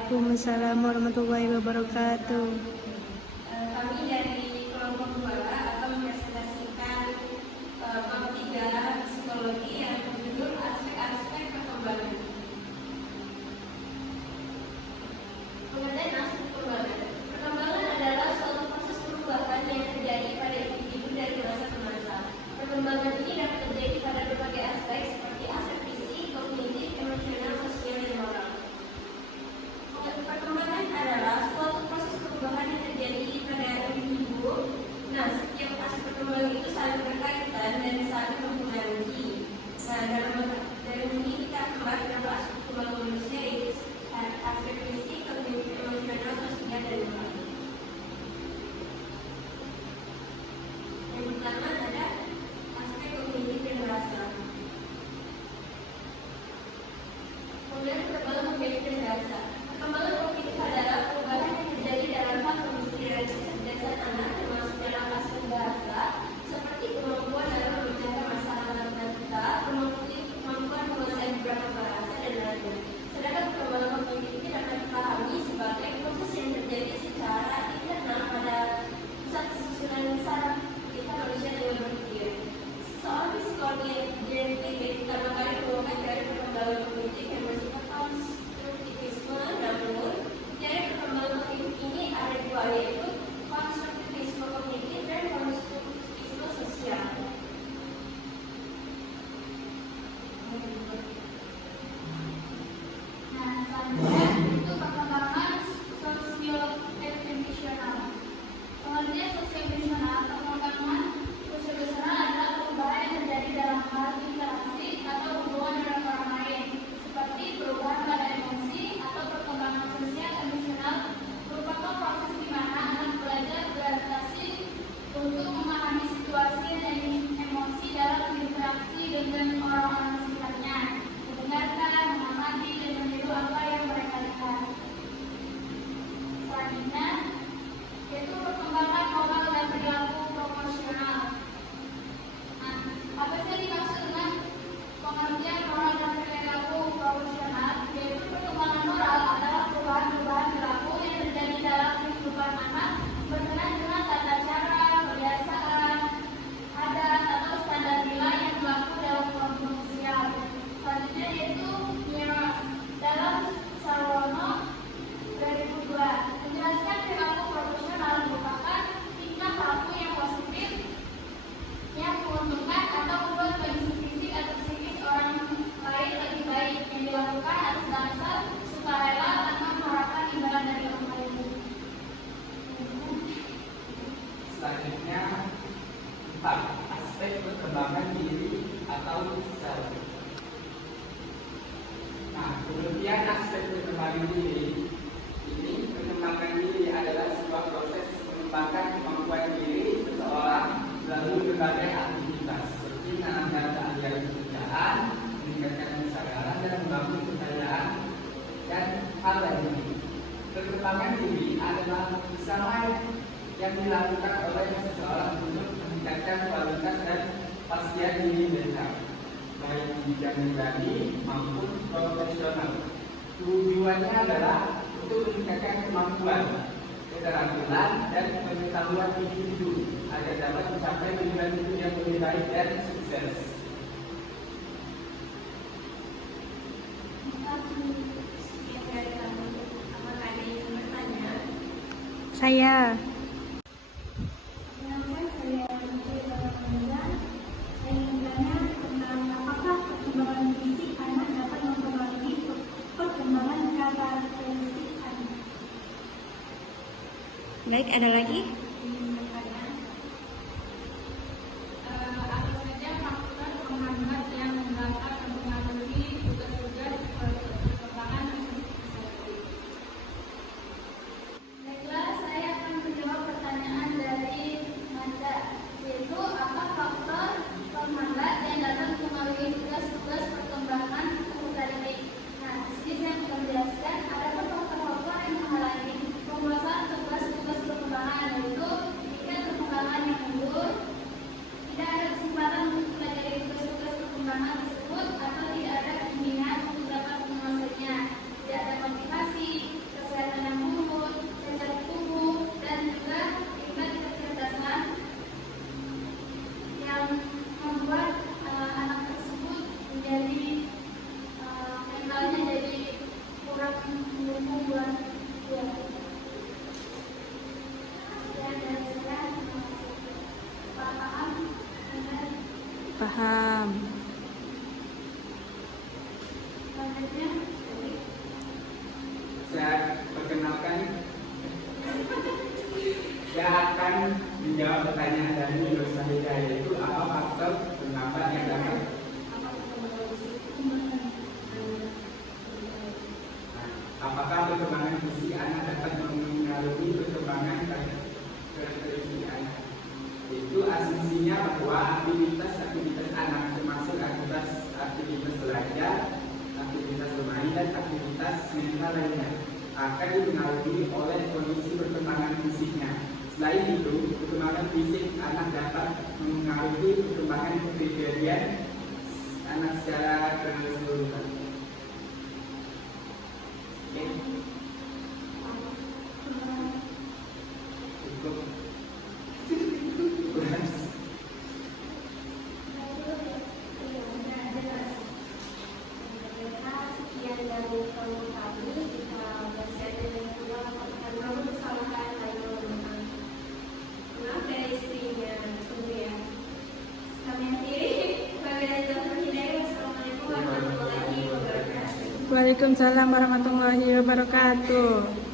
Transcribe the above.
Waalaikumsalam warahmatullahi wabarakatuh. Kami dari kelompok 2 akan mempresentasikan bab 3 psikologi yang berjudul aspek-aspek perkembangan. Pengertian aspek perkembangan. Perkembangan adalah suatu proses perubahan yang terjadi pada individu dari masa ke masa. Perkembangan ini dapat terjadi pada berbagai aspek seperti aspek fisik, kognitif, emosional, sosial, dan moral. Perkembangan adalah suatu proses perubahan yang terjadi pada individu. Nah, setiap aspek perkembangan itu saling berkaitan dan saling mempengaruhi. Nah, dalam ini kita akan membahas beberapa aspek perkembangan manusia, yaitu aspek fisik, kognitif, emosional, sosial, dan moral. Yang pertama ada aspek kognitif dan bahasa. Kemudian perkembangan kognitif dan bahasa. Perkembangan kognitif adalah perubahan yang terjadi dalam hal pemikiran dan kecerdasan anak, termasuk dalam aspek bahasa, seperti kemampuan dalam membicarakan masalah matematika, kemampuan menguasai beberapa bahasa, dan lain-lain. Sedangkan perkembangan kognitif ini dapat dipahami sebagai proses yang terjadi secara internal pada pusat susunan saraf kita manusia dalam berpikir. Soal psikologi genetik pertama kali menemukan teori perkembangan kognitif yang bersifat konstruktivisme, namun teori perkembangan kognitif ini ada dua, yaitu konstruktivisme kognitif dan konstruktivisme sosial. Nah, selanjutnya itu perkembangan sosio-emosional. Pengertian sosio-emosional, perkembangan sosio-emosional adalah perubahan yang terjadi dalam hal interaksi atau hubungan dengan orang lain, seperti perubahan pada emosi atau perkembangan sosial emosional merupakan proses di mana anak belajar beradaptasi untuk memahami situasi dan emosi dalam berinteraksi dengan orang-orang sekitarnya, mendengarkan, mengamati, dan meniru apa yang mereka lihat. Selanjutnya, yaitu perkembangan moral dan perilaku proporsional. Nah, apa sih yang dimaksud dengan pengertian moral dan perilaku proporsional? Yaitu perkembangan moral adalah perubahan-perubahan perilaku yang terjadi dalam kehidupan anak berkenaan dengan tata cara, kebiasaan, adat, atau standar nilai yang berlaku dalam kelompok sosial. Selanjutnya yaitu Miras dalam Sarono 2002 menjelaskan perilaku proporsional merupakan tingkah laku yang positif yang menguntungkan atau membuat kondisi fisik atau psikis orang lain lebih baik, yang dilakukan atas dasar sukarela tanpa mengharapkan imbalan dari orang lain. Selanjutnya 4. Aspek perkembangan diri atau self. Nah, pengertian aspek perkembangan diri ini, perkembangan diri adalah sebuah proses mengembangkan kemampuan diri seseorang melalui berbagai aktivitas seperti menanamkan keahlian pekerjaan, meningkatkan kesadaran, dan membangun kepercayaan dan hal lainnya. Perkembangan diri adalah usaha yang dilakukan oleh seseorang untuk meningkatkan kualitas dan kepastian diri mereka, baik di bidang pribadi maupun profesional. Tujuannya adalah untuk meningkatkan kemampuan, keterampilan, dan pengetahuan individu agar dapat mencapai tujuan hidup yang lebih baik dan sukses. Sekian dari kami. Apakah ada yang ingin bertanya? Saya. Perkenalkan, saya Putri Ramazan. Saya ingin bertanya tentang apakah perkembangan fisik anak dapat mempengaruhi perkembangan karakteristik anak. Baik, ada lagi? Apa saja faktor penghambat yang dapat mempengaruhi tugas-tugas perkembangan fisik? Baiklah, saya akan menjawab pertanyaan dari Manda, yaitu apa faktor penghambat yang dapat mempengaruhi tugas-tugas perkembangan karakteristik. Nah, di sini saya akan menjelaskan ada faktor-faktor yang menghalangi pembuatan tugas-tugas perkembangan, yaitu paham. Selanjutnya, Saya perkenalkan, saya akan menjawab pertanyaan dari Nur Sahida, yaitu apa faktor pendapat yang dapat. Apakah perkembangan fisik anak dapat mengaruhi perkembangan karakteristik anak? Itu asumsinya bahwa aktivitas anak termasuk aktivitas belajar, aktivitas bermain dan aktivitas mental lainnya akan dipengaruhi oleh kondisi perkembangan fisiknya. Selain itu, perkembangan fisik anak dapat mengaruhi perkembangan kepribadian anak secara keseluruhan. Oke. Cukup. Sekian dari kami, jika masih ada yang kurang, karena bersamakan lalu maaf dari istrinya, tunggu ya. Kami akhiri, wabillahi taufiq hidayah. Wassalamualaikum warahmatullahi wabarakatuh. Waalaikumsalam warahmatullahi wabarakatuh.